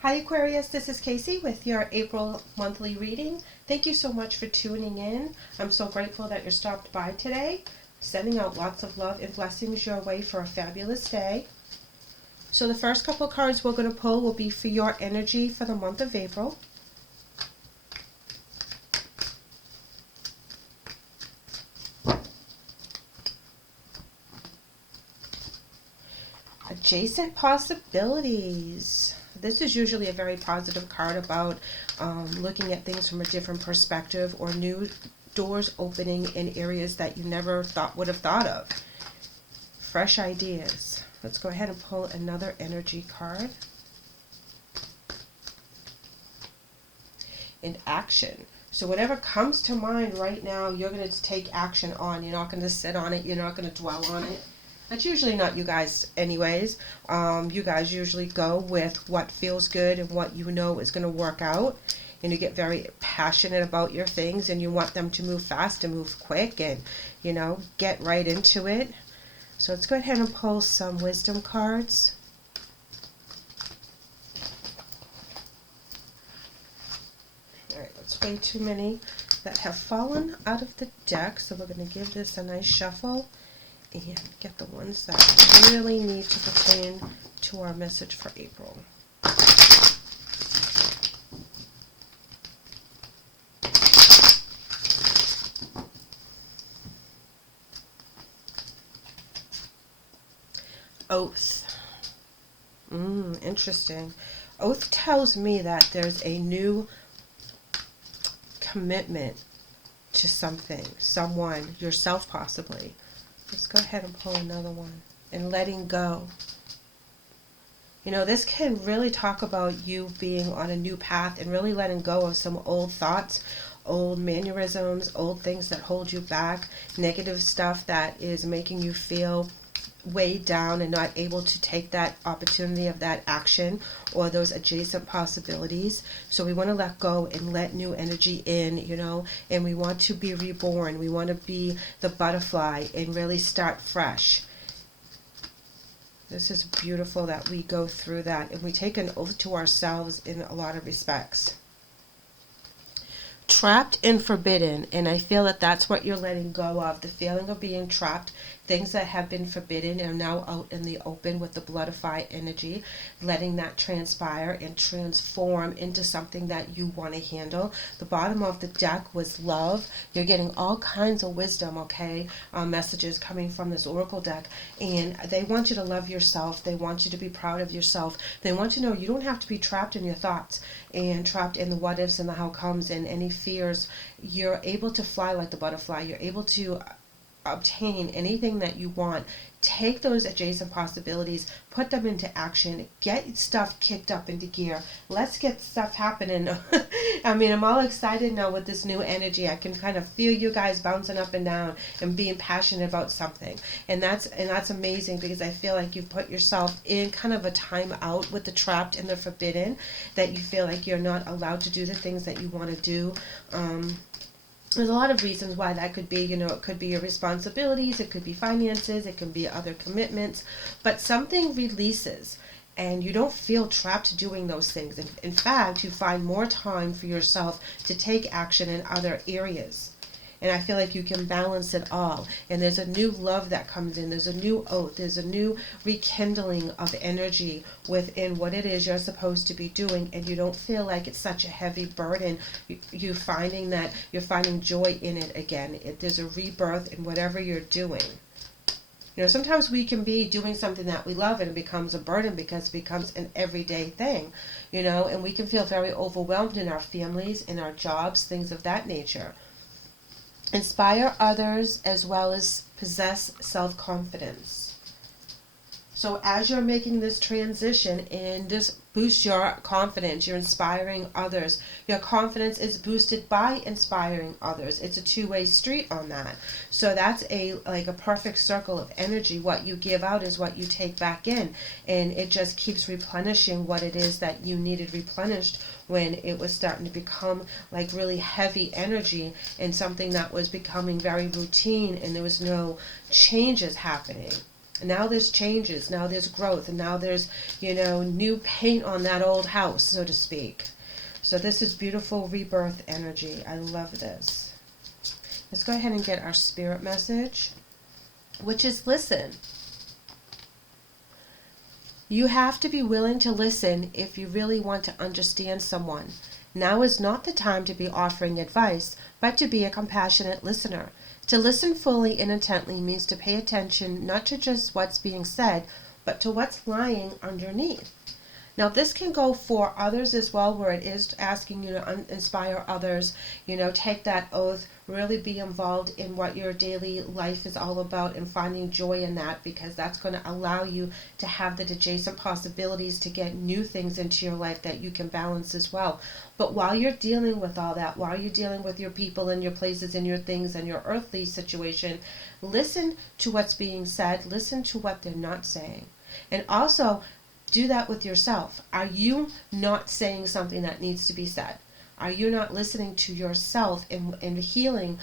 Hi Aquarius, this is Kacee with your April monthly reading. Thank you so much for tuning in. I'm so grateful that you stopped by today. Sending out lots of love and blessings your way for a fabulous day. So the first couple cards we're going to pull will be for your energy for the month of April. Adjacent possibilities. This is usually a very positive card about looking at things from a different perspective or new doors opening in areas that you never would have thought of. Fresh ideas. Let's go ahead and pull another energy card. And action. So whatever comes to mind right now, you're going to take action on. You're not going to sit on it. You're not going to dwell on it. That's usually not you guys anyways. You guys usually go with what feels good and what you know is going to work out. And you get very passionate about your things and you want them to move fast and move quick and, you know, get right into it. So let's go ahead and pull some wisdom cards. Alright, that's way too many that have fallen out of the deck. So we're going to give this a nice shuffle and get the ones that really need to pertain to our message for April. Oath. Interesting. Oath tells me that there's a new commitment to something, someone, yourself possibly. Let's go ahead and pull another one. And letting go. You know, this can really talk about you being on a new path and really letting go of some old thoughts, old mannerisms, old things that hold you back, negative stuff that is making you feel weighed down and not able to take that opportunity of that action or those adjacent possibilities. So we want to let go and let new energy in, you know, and we want to be reborn. We want to be the butterfly and really start fresh. This is beautiful that we go through that and we take an oath to ourselves in a lot of respects. Trapped and forbidden, and I feel that that's what you're letting go of, the feeling of being trapped. Things that have been forbidden are now out in the open with the bloodify energy, letting that transpire and transform into something that you want to handle. The bottom of the deck was love. You're getting all kinds of wisdom, okay, messages coming from this oracle deck, and they want you to love yourself. They want you to be proud of yourself. They want you to know you don't have to be trapped in your thoughts and trapped in the what ifs and the how comes and any fears. You're able to fly like the butterfly. You're able to obtain anything that you want. Take those adjacent possibilities, put them into action, get stuff kicked up into gear. Let's get stuff happening. I mean, I'm all excited now with this new energy. I can kind of feel you guys bouncing up and down and being passionate about something. And that's amazing because I feel like you've put yourself in kind of a time out with the trapped and the forbidden, that you feel like you're not allowed to do the things that you want to do. There's a lot of reasons why that could be. You know, it could be your responsibilities, it could be finances, it could be other commitments, but something releases and you don't feel trapped doing those things. In fact, you find more time for yourself to take action in other areas. And I feel like you can balance it all. And there's a new love that comes in. There's a new oath. There's a new rekindling of energy within what it is you're supposed to be doing. And you don't feel like it's such a heavy burden. You're finding joy in it again. There's a rebirth in whatever you're doing. You know, sometimes we can be doing something that we love and it becomes a burden because it becomes an everyday thing, you know, and we can feel very overwhelmed in our families, in our jobs, things of that nature. Inspire others as well as possess self-confidence. So as you're making this transition and this boosts your confidence, you're inspiring others. Your confidence is boosted by inspiring others. It's a two-way street on that. So that's like a perfect circle of energy. What you give out is what you take back in. And it just keeps replenishing what it is that you needed replenished when it was starting to become like really heavy energy and something that was becoming very routine and there was no changes happening. Now there's changes, now there's growth, and now there's, new paint on that old house, so to speak. So this is beautiful rebirth energy. I love this. Let's go ahead and get our spirit message, which is listen. You have to be willing to listen if you really want to understand someone. Now is not the time to be offering advice, but to be a compassionate listener. To listen fully and intently means to pay attention not to just what's being said, but to what's lying underneath. Now this can go for others as well, where it is asking you to inspire others, take that oath, really be involved in what your daily life is all about and finding joy in that, because that's going to allow you to have the adjacent possibilities to get new things into your life that you can balance as well. But while you're dealing with all that, while you're dealing with your people and your places and your things and your earthly situation, listen to what's being said, listen to what they're not saying. And also, do that with yourself. Are you not saying something that needs to be said? Are you not listening to yourself and healing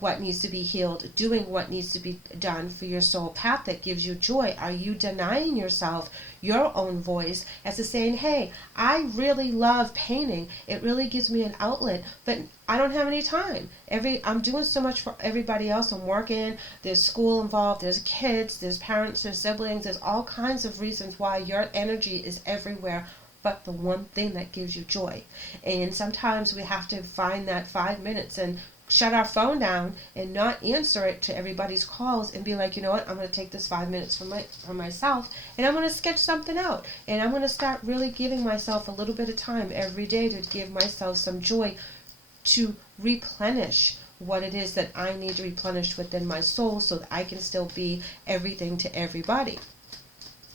what needs to be healed, doing what needs to be done for your soul path that gives you joy? Are you denying yourself your own voice as to saying, hey, I really love painting. It really gives me an outlet, but I don't have any time. I'm doing so much for everybody else. I'm working, there's school involved, there's kids, there's parents, there's siblings, there's all kinds of reasons why your energy is everywhere but the one thing that gives you joy. And sometimes we have to find that 5 minutes and shut our phone down and not answer it to everybody's calls and be like, you know what, I'm going to take this 5 minutes for myself, and I'm going to sketch something out, and I'm going to start really giving myself a little bit of time every day to give myself some joy, to replenish what it is that I need to replenish within my soul, so that I can still be everything to everybody.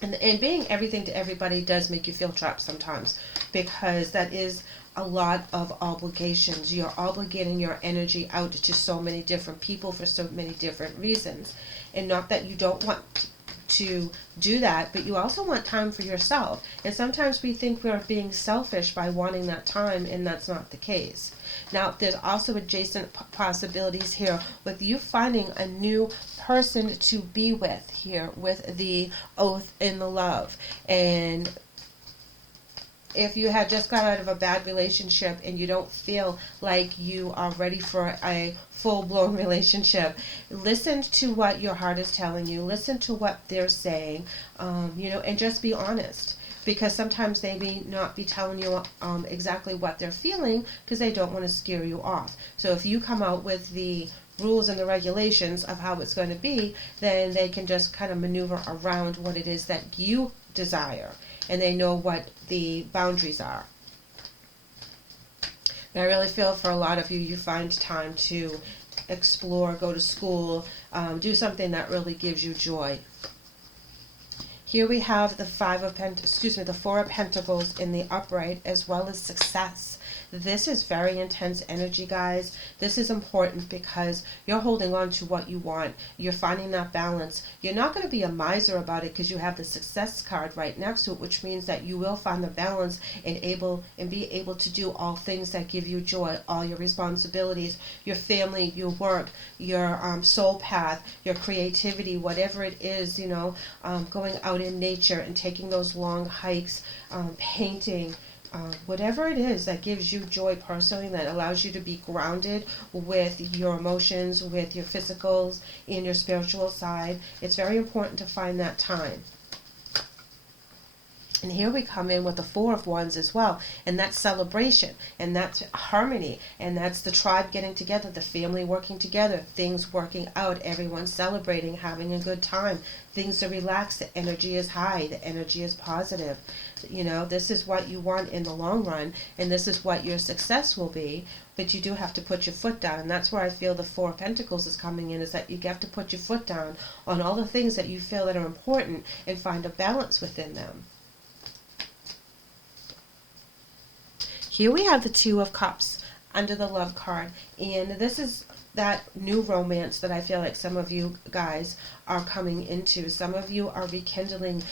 And being everything to everybody does make you feel trapped sometimes, because that is a lot of obligations. You're obligating your energy out to so many different people for so many different reasons. And not that you don't want to do that, but you also want time for yourself. And sometimes we think we're being selfish by wanting that time, and that's not the case. Now, there's also adjacent possibilities here with you finding a new person to be with here with the oath and the love. And if you had just got out of a bad relationship and you don't feel like you are ready for a full-blown relationship, listen to what your heart is telling you. Listen to what they're saying, and just be honest. Because sometimes they may not be telling you exactly what they're feeling, because they don't want to scare you off. So if you come out with the rules and the regulations of how it's going to be, then they can just kind of maneuver around what it is that you desire, and they know what the boundaries are. And I really feel for a lot of you, you find time to explore, go to school, do something that really gives you joy. Here we have the the Four of Pentacles in the upright, as well as success. This is very intense energy, guys. This is important because you're holding on to what you want. You're finding that balance. You're not going to be a miser about it because you have the success card right next to it, which means that you will find the balance and be able to do all things that give you joy, all your responsibilities, your family, your work, your soul path, your creativity, whatever it is, going out in nature and taking those long hikes, painting, whatever it is that gives you joy personally, that allows you to be grounded with your emotions, with your physicals, and your spiritual side. It's very important to find that time. And here we come in with the Four of Wands as well, and that's celebration, and that's harmony, and that's the tribe getting together, the family working together, things working out, everyone celebrating, having a good time, things are relaxed, the energy is high, the energy is positive. This is what you want in the long run, and this is what your success will be, but you do have to put your foot down, and that's where I feel the Four of Pentacles is coming in, is that you have to put your foot down on all the things that you feel that are important and find a balance within them. Here we have the Two of Cups under the Love card, and this is that new romance that I feel like some of you guys are coming into. Some of you are rekindling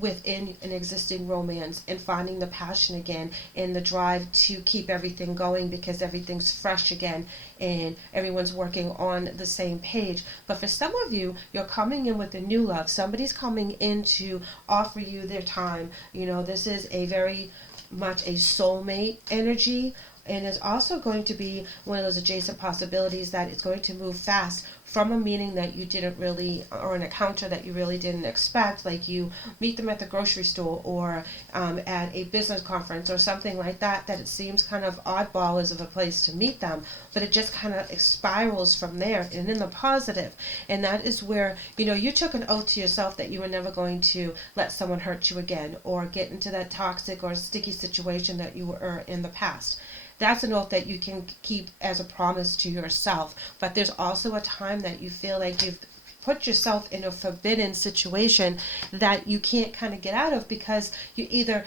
within an existing romance and finding the passion again and the drive to keep everything going because everything's fresh again and everyone's working on the same page. But for some of you, you're coming in with a new love. Somebody's coming in to offer you their time. You know, this is a very much a soulmate energy, and it's also going to be one of those adjacent possibilities that it's going to move fast from a meeting that you didn't really, or an encounter that you really didn't expect, like you meet them at the grocery store or at a business conference or something like that, that it seems kind of oddball as of a place to meet them, but it just kind of spirals from there and in the positive. And that is where, you know, you took an oath to yourself that you were never going to let someone hurt you again or get into that toxic or sticky situation that you were in the past. That's an oath that you can keep as a promise to yourself. But there's also a time that you feel like you've put yourself in a forbidden situation that you can't kind of get out of, because you either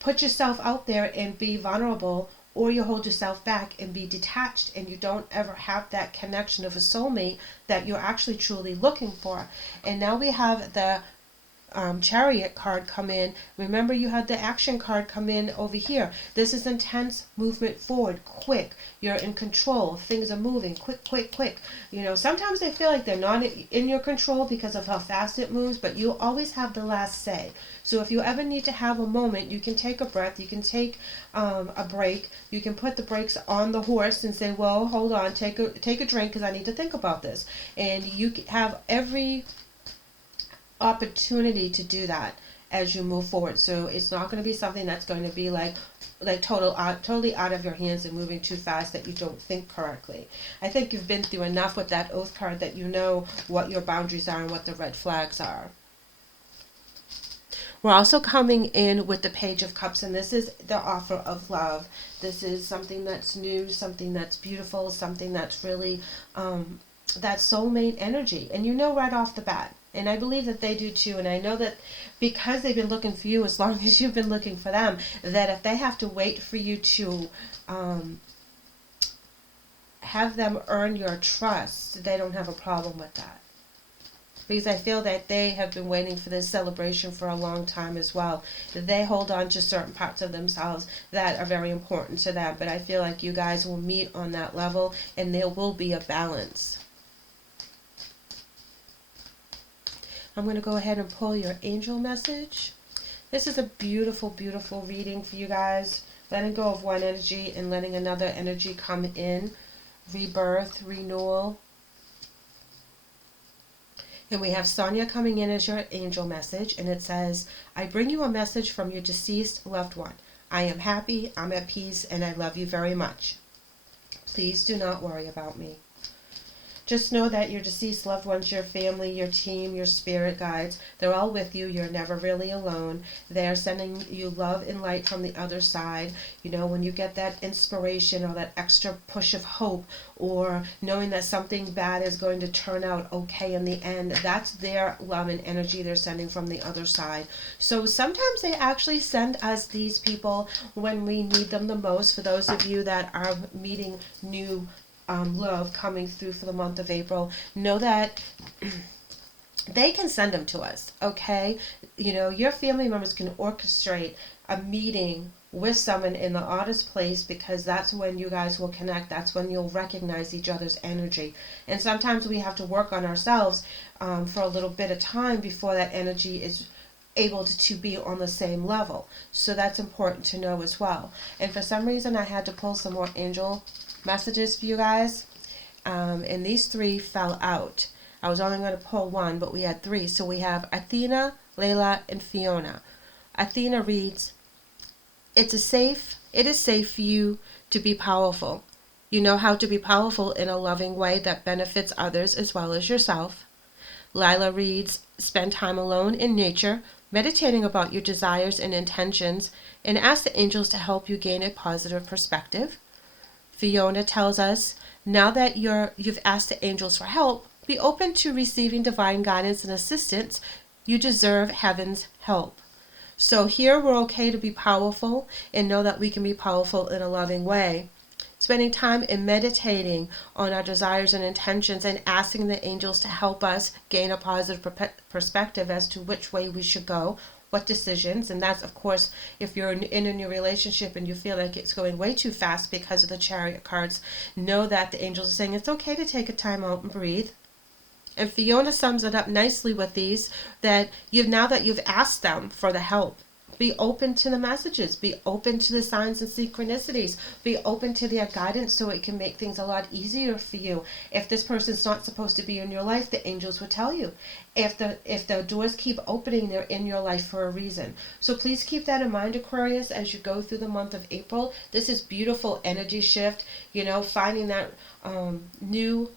put yourself out there and be vulnerable, or you hold yourself back and be detached, and you don't ever have that connection of a soulmate that you're actually truly looking for. And now we have the Chariot card come in. Remember, you had the action card come in over here. This is intense movement forward, quick. You're in control. Things are moving quick, quick, quick. You know, sometimes they feel like they're not in your control because of how fast it moves, but you always have the last say. So if you ever need to have a moment, you can take a breath, you can take a break, you can put the brakes on the horse and say, well, hold on, take a drink because I need to think about this. And you have every opportunity to do that as you move forward. So it's not going to be something that's going to be like totally out of your hands and moving too fast that you don't think correctly. I think you've been through enough with that oath card that you know what your boundaries are and what the red flags are. We're also coming in with the Page of Cups, and this is the offer of love. This is something that's new, something that's beautiful, something that's really that soulmate energy. And you know right off the bat, and I believe that they do too, and I know that because they've been looking for you as long as you've been looking for them, that if they have to wait for you to have them earn your trust, they don't have a problem with that. Because I feel that they have been waiting for this celebration for a long time as well. They hold on to certain parts of themselves that are very important to them, but I feel like you guys will meet on that level and there will be a balance. I'm going to go ahead and pull your angel message. This is a beautiful, beautiful reading for you guys. Letting go of one energy and letting another energy come in. Rebirth, renewal. And we have Sonia coming in as your angel message. And it says, I bring you a message from your deceased loved one. I am happy, I'm at peace, and I love you very much. Please do not worry about me. Just know that your deceased loved ones, your family, your team, your spirit guides, they're all with you. You're never really alone. They're sending you love and light from the other side. You know, when you get that inspiration or that extra push of hope, or knowing that something bad is going to turn out okay in the end, that's their love and energy they're sending from the other side. So sometimes they actually send us these people when we need them the most. For those of you that are meeting new love coming through for the month of April, know that they can send them to us, okay? You know, your family members can orchestrate a meeting with someone in the oddest place, because that's when you guys will connect. That's when you'll recognize each other's energy. And sometimes we have to work on ourselves for a little bit of time before that energy is able to be on the same level. So that's important to know as well. And for some reason I had to pull some more angel messages for you guys, and these three fell out. I was only going to pull one, but we had three. So we have Athena, Layla, and Fiona. Athena reads, it is safe for you to be powerful. You know how to be powerful in a loving way that benefits others as well as yourself. Layla reads, spend time alone in nature, meditating about your desires and intentions, and ask the angels to help you gain a positive perspective. Fiona tells us, now that you've asked the angels for help, be open to receiving divine guidance and assistance. You deserve heaven's help. So here we're okay to be powerful and know that we can be powerful in a loving way. Spending time in meditating on our desires and intentions and asking the angels to help us gain a positive perspective as to which way we should go, what decisions, and that's of course if you're in a new relationship and you feel like it's going way too fast because of the Chariot cards, know that the angels are saying it's okay to take a time out and breathe. And Fiona sums it up nicely with these, that now that you've asked them for the help, be open to the messages, be open to the signs and synchronicities, be open to their guidance so it can make things a lot easier for you. If this person's not supposed to be in your life, the angels will tell you. If the doors keep opening, they're in your life for a reason. So please keep that in mind, Aquarius, as you go through the month of April. This is beautiful energy shift, finding that new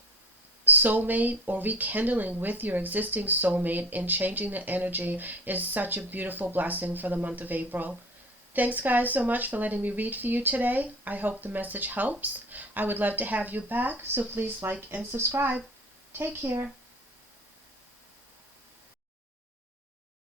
soulmate or rekindling with your existing soulmate and changing the energy is such a beautiful blessing for the month of April. Thanks guys so much for letting me read for you today. I hope the message helps. I would love to have you back, so please like and subscribe. Take care.